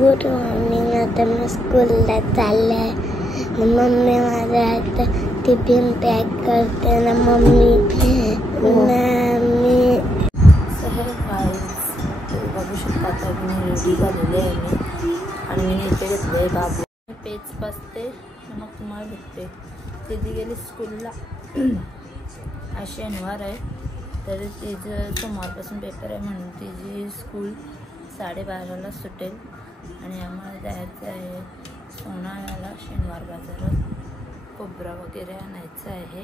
Good morning. आता मी स्कूलला चालले आहे. मम्मी माझ्या आता टिफिन पॅक करते ना मम्मी. मी बघू शकता आता मी रेडी झालेले आहे मी आणि मी इथे घेतलं आहे बाबू. पेज बसते मग तुम्हाला भेटते. दिदी गेली स्कूलला. आज शनिवार आहे तर तिचं सोमवारपासून पेपर आहे म्हणून तिची स्कूल 12:30ला सुटेल आणि आम्हाला जायचं आहे सोनाळ्याला शनिवार बाजारात. खोबरा वगैरे आणायचं आहे.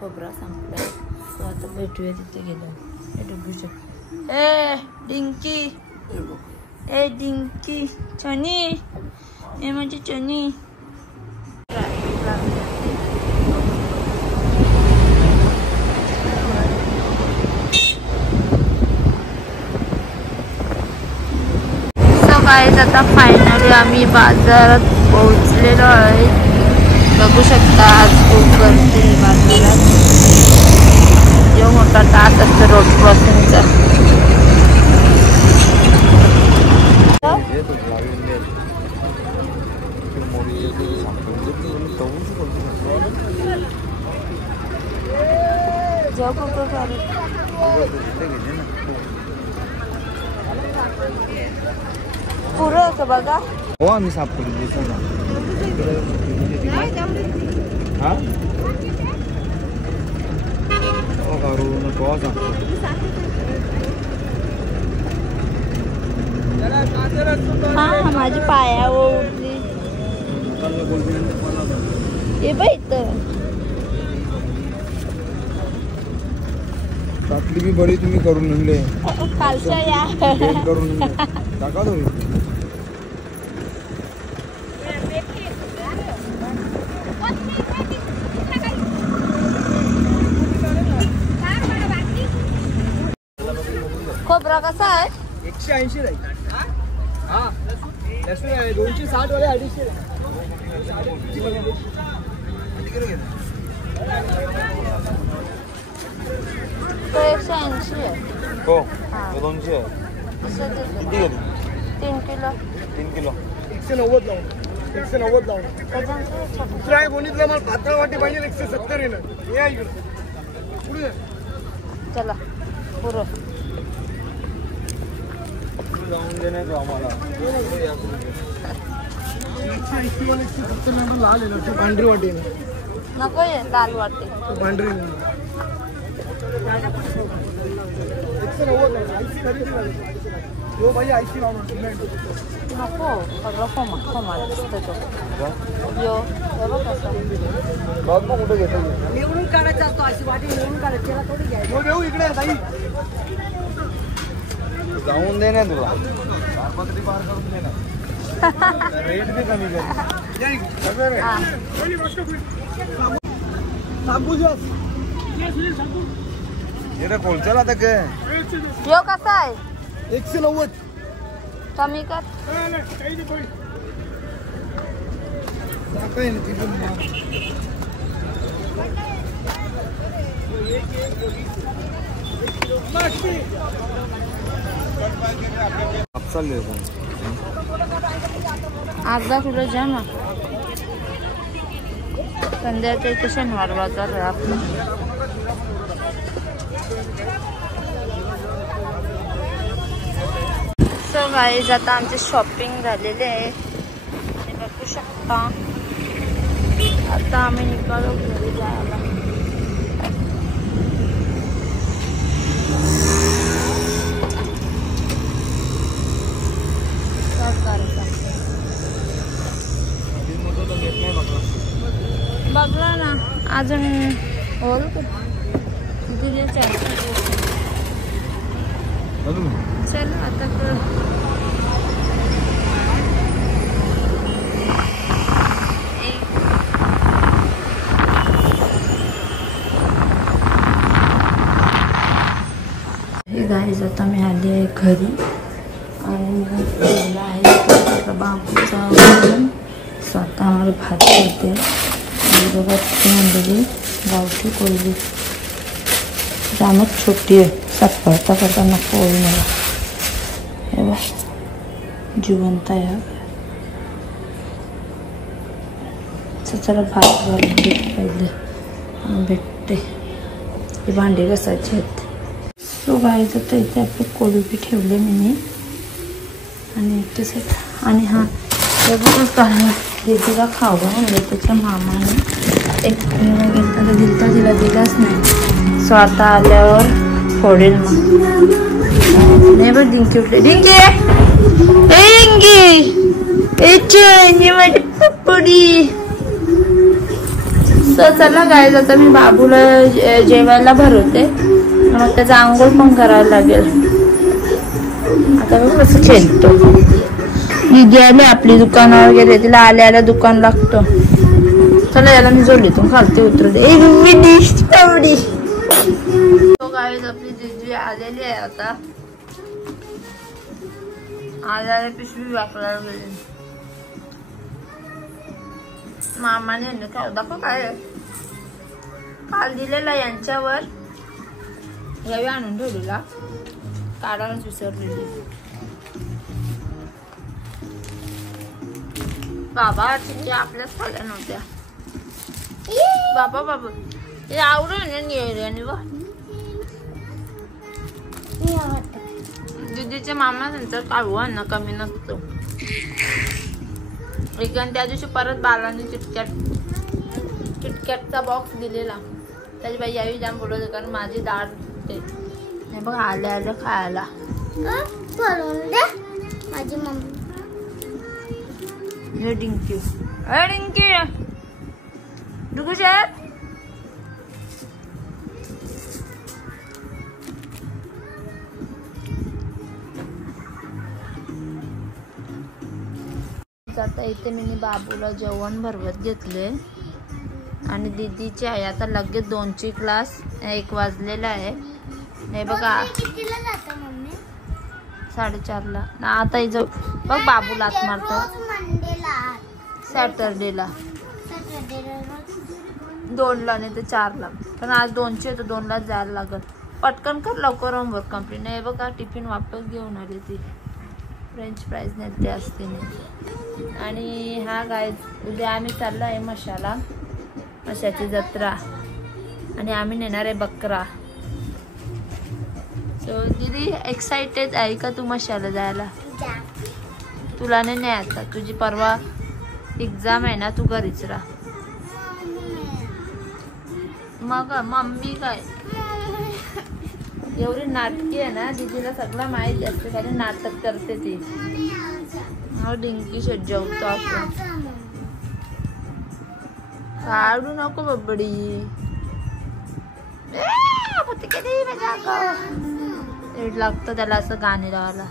खोबरा संपला सो आता भेटूया तिथे गेलो. हे डुबू शकतो. ए डिंकी, ए डिंकी, चनी, ए माझी चनी. गाइस आता फायनली आम्ही बाजारात पोहोचलेलो आहे. बघू शकता आज खूप गर्दी आहे बाजारात. जो मोठा टाट असतो रोड क्रॉसिंगचा. पुरं असं बघा. हो आम्ही सापडली हा करू नको हा माझी पायावर उठली. हे बाई इथं सापली बी बरी तुम्ही करून आणले. कालच्या या करून टाका तुम्ही. खोबरा कसा आहे? 180 राहील. हा 260 वाले 250. तो 180 आहे. हो 200 आहे. किती घेतली? 3 किलो. 3 किलो 190 लावून 190 लावून. दुसरा आहे कोणीतला मला पातळ वाटी पाहिजे 170 आहे ना. या इकडे पुढे चला पुरं जाऊन देण्याचं आम्हाला. 180 वाले 170 नंबर लाल आहे. पांढरी वाटी आहे ना. नको आहे लाल वाटे. पांढरी 190 भाई 80 लावणार. नको सगळं खोमा दिसतं तो. यो बघ कसं बघ मग कुठे घेतो. निवडून काढायचा असतो. अशी वाटी निवडून काढायची. त्याला थोडी घ्यायची. देऊ इकडे ताई. जाऊन दे ना तुला. 4-5 पार करून दे ना. रेट भी कमी कर. कोणच्याला आता काय यो कसा आहे? 190 कमी कर. चालले अर्धा किलो द्या ना. संध्याच्या इथे शनिवार बाजार आहे आपला. सो गाईज आता आमचे शॉपिंग झालेले आहे आणि बघू शकता आता आम्ही निघालो घरी जायला. बघला ना अजून होल दिले. चल आता गाईज आता मी आली आहे घरी आणि आहे बाबूचा स्वतः आम्हाला भात करते. बघा आणलेली गावठी कोळी जामच छोटी आहे. सात पडता नको होईल मला. हे बघ जिवंत आहे. चला भात घालून पहिले भेटते. हे भांडे घासायचे आहेत. सो गाईज आता इथे आपले कोलंबी ठेवले मी आणि इथे सेट. आणि हा दीदीला खावं म्हणजे त्याच्या मामाने एक घेतला दिलता, तिला दिलाच नाही. सो आता आल्यावर फोडेल मग. नाही बरं डिंकी उठले. डिंकी डिंकी माझी पपडी. सो चला गाईज आता मी बाबूला जेवायला भरवते, मग त्याचा आंघोळ पण करायला लागेल. आता मी कसं खेळतो. दीदी आली आपली दुकान वगैरे, तिला आल्या आल्या दुकान लागतो. चला याला मी जोडलीतून खालते उतरू दे. गाईज आपली दीदी आलेली आहे. आता आल्याला पिशवी वापरायला गेली. मामाने काय दाखव काय काल दिलेला यांच्यावर यावी आणून ठेवलेला, काढायलाच विसरलेली. बाबा तिथे आपल्याच खाल्ल्या नव्हत्या. बाबा बाबा हे आवडून आणि वा दीदीच्या मामा त्यांचा काढू ना कमी नसतो. त्या दिवशी परत बालांनी किटकॅटचा बॉक्स दिलेला. त्याची बाई यावी जाम बोलवते कारण माझी डाळ ते नाही बघ आल्या आल्या खायला. माझी मम्मी डिंकी डिंकी डुगू शेफ आता इथे मी बाबूला जेवण भरवत घेतले आणि दीदीची आहे आता लगेच 2ची क्लास. 1 वाजलेला आहे. हे बघा 4:30ला ना आता इथं बघ बाबूला आत मारतो. सॅटरडेला 2ला नाही तर 4ला, पण आज 2ची आहे तर 2लाच जायला लागत. पटकन कर लवकर होमवर्क कंप्लीट. नाही बघा टिफिन वापस घेऊन आली ती. फ्रेंच फ्राईज नेते असते. आणि हा गाईज उद्या आम्ही चाललो आहे मशाची जत्रा आणि आम्ही नेणार आहे बकरा. सो दीदी एक्साइटेड आहे का तू मशाला जायला? तुला नाही आता, तुझी परवा एक्झाम आहे ना, तू घरीच राहा. मग मम्मी काय एवढी नाटकी आहे ना, दीदीला सगळं माहिती असते कारण नाटक करते ती. डिंकी शेट जेवतो आपण. काढू नको बबडी. लागतं त्याला असं गाणे लावायला.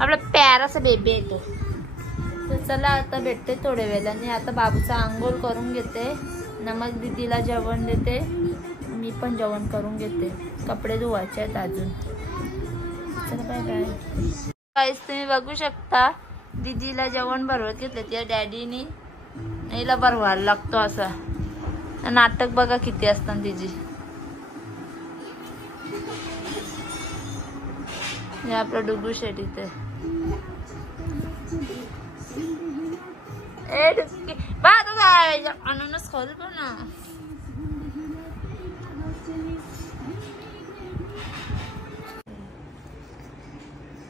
आपला प्याराचा बेबी येतो. तर चला आता भेटते थोड्या वेळाने. आता बाबूचा आंघोळ करून घेते, मग दीदीला जेवण देते, मी पण जेवण करून घेते. कपडे धुवायचे आहेत अजून. चला बाय बाय. गाईस तुम्ही बघू शकता दीदीला जेवण भरवत घेतले. त्या डॅडीनी हिला भरवायला लागतो असं. नाटक बघा किती असतात तिची. हे आपलं डुगू शेट इथे. अननस खाऊ पण ना.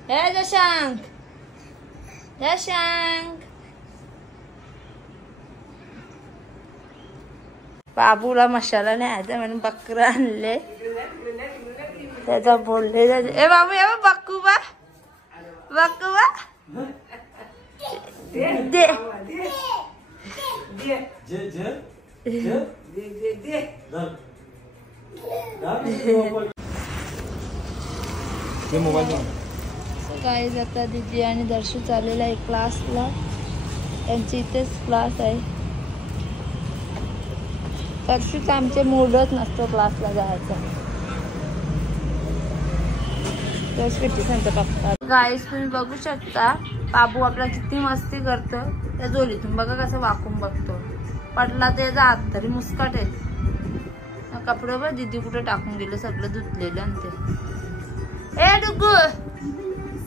हे जशांक जशांक बाबूला मशाला न्यायचा म्हणून बकरा आणले. त्याचा बोलले ए बाबू ये बक्कूबा बक्कूबा दे काय आता दीदी आणि दर्शू चाललेला आहे क्लासला. त्यांची इथेच क्लास आहे. दर्शूच आमचे मूडच नसतो क्लासला जायचा. गाईस तुम्ही बघू शकता बाबू आपला किती मस्ती करतो. त्या जोलीतून बघा कसं वाकून बघतो. पडला त्याचा हात तरी मुस्काट आहे. कपडे बघ दीदी कुठे टाकून गेले, सगळं धुतलेलं आणि ते ए डुगू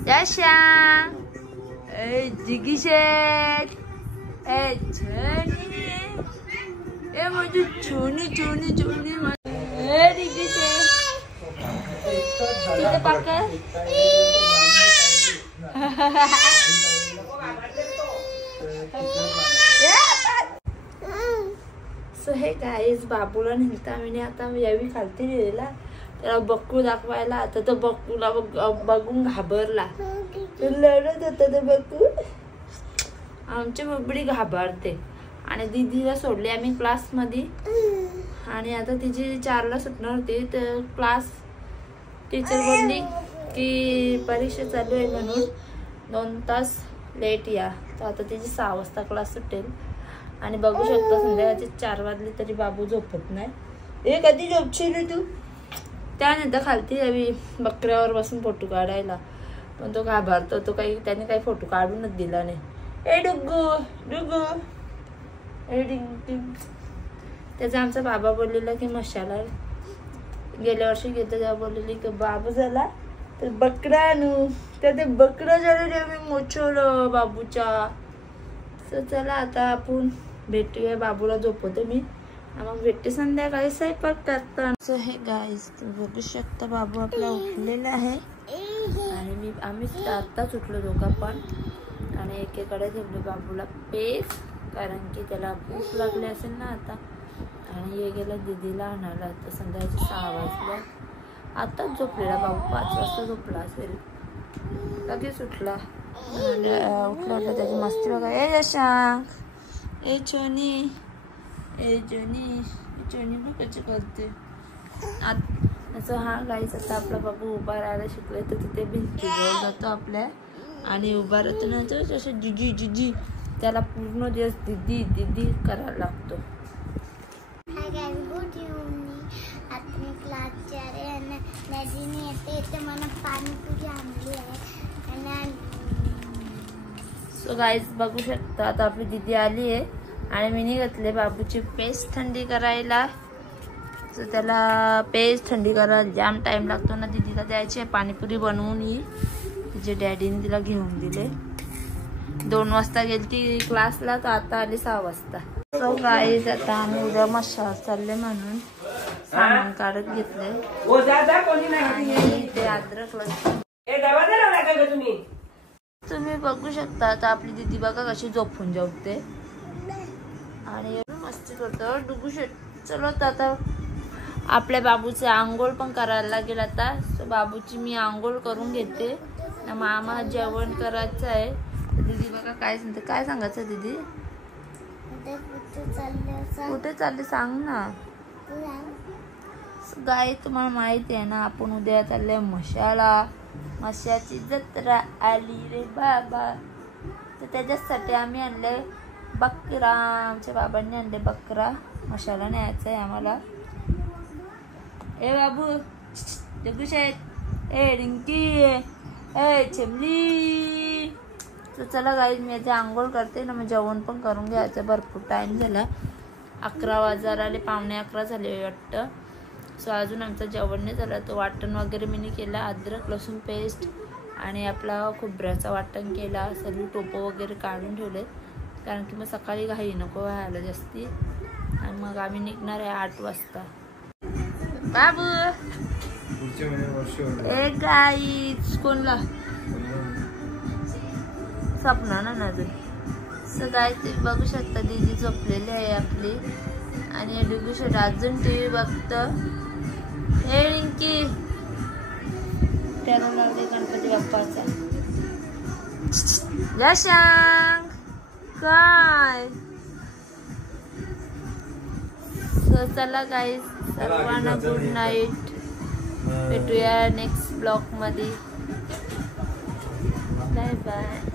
यशा ए जिगी शेट ए छोनी ए मुझे छोनी छोनी छोनी ए जिगी शेट तुझे पक्का सो हे गाईज बाबूला नेलता मी आता यावी खालती लिहिलेला त्याला बक्कू दाखवायला. आता तो बक्कूला बघून घाबरला. लढत होता तो बक्कू. आमची बबडी घाबरते. आणि दीदीला सोडले आम्ही क्लासमध्ये. आणि आता तिची 4ला सुटणार होती तर क्लास टीचर बोलली की परीक्षा चालू आहे म्हणून 2 तास लेट या. तर आता तिची 6 वाजता क्लास सुटेल. आणि बघू शकता संध्याकाळचे 4 वाजले तरी बाबू झोपत नाही. ए कधी झोपशील तू. त्यानंतर खालती यावी बकऱ्यावर बसून फोटो काढायला पण तो घाबरतो. तो त्याने काही फोटो काढूनच दिला नाही. ए डुग्गू डुग्गू ए डिंग. त्याचा आमचा बाबा बोललेला की मशाला गेल्या वर्षी घेतो तेव्हा बोललेली की बाबू झाला तर बकरा आणू. तर ते बकरा झालं मी मोचवलं बाबूच्या. तर चला आता आपण भेटूया. बाबूला झोपवतो मी मग भेटते संध्याकाळी स्वयंपाक करताना. सो हे गाईज तुम्ही बघू शकता बाबू आपला उठलेला आहे. आणि आम्ही आत्ताच उठलो दोघं पण. आणि एकेकडे ठेवले बाबूला पेज कारण की त्याला भूक लागली असेल ना आता. आणि हे गेलं दीदीला आणायला. तर संध्याकाळचे 6 वाजले. आत्ताच झोपलेला बाबू 5 वाजता झोपला असेल. लगेच उठला. उठलं त्याची मस्ती बघा. ए यशांक ए चोनी ए चोनी चोनी बघ कशी करते. असं हा गाईच आता आपला बाबू उभा राहायला शिकलाय तर तिथे भिंतीजवळ जातो आपल्या. आणि उभा राहतो ना तर जसं जिजी जिजी त्याला पूर्ण दिवस दिदी दिदी करायला लागतो. आता मी क्लासचे आहे आणि नदीने येते मला पाणीपुरी आणली आहे. सो गाईज बघू शकता आता आपली दीदी आली आहे. आणि मी घातले बाबूची पेस्ट थंडी करायला. सो त्याला पेस्ट थंडी करायला जाम टाइम लागतो ना. दीदीला द्यायची आहे पाणीपुरी बनवून. ही तिचे डॅडीने तिला घेऊन दिले. 2 वाजता गेली ती क्लासला तर आता आली 6 वाजता. सो गाईज आता आम्ही उद्या मशाल चालले म्हणून सामान काढत घेतले. आणि ते अद्रक लसूण तुम्ही बघू शकता. आता आपली दीदी बघा कशी झोपून जेवते आणि एवढी मस्ती करतो डुगू शेट. चलो आता आपल्या बाबूचे आंघोळ पण करायला लागेल आता. सो बाबूची मी आंघोळ करून घेते. मामा जेवण करायचं आहे. दीदी बघा काय सांगते. काय सांगायचं दीदी. कुठे चालले सांग ना. गाय तुम्हाला माहिती आहे ना आपण उद्या चालले मशाला. मशाची जत्रा आली रे बाबा. तर त्याच्यासाठी आम्ही आणले बकरा. आमच्या बाबांनी आणले बकरा. मशाला न्यायचा आहे आम्हाला. ए बाबू दगडूशेठ ए रिंकी ए चिमली. तर चला गाईज मी याची आंघोळ करते ना. मग जेवण पण करून घ्यायचं. भरपूर टाईम झाला. 11 वाजायला आले. 11:45 झाले वाटतं. सो अजून आमचं जेवण नाही झालं. तो वाटण वगैरे मी केला. अद्रक लसूण पेस्ट आणि आपला खोबऱ्याचा वाटण केला. सर्व टोपं वगैरे काढून ठेवले कारण की मग सकाळी घाई नको व्हायला जास्ती. आणि मग आम्ही निघणार आहे 8 वाजता. बाबू ए गाईज कोणला स्वप्ना ना अजून. सो गाईज तुम्ही बघू शकता दीदी झोपलेली आहे आपली. आणि डुगू शेट अजून TV बघतं. हे रिंकी त्याला लावले गणपती बाप्पाचा. यशांक काय. सो चला गाईज सर्वांना गुड नाईट. भेटूया नेक्स्ट ब्लॉग मध्ये. Bye bye.